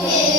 হে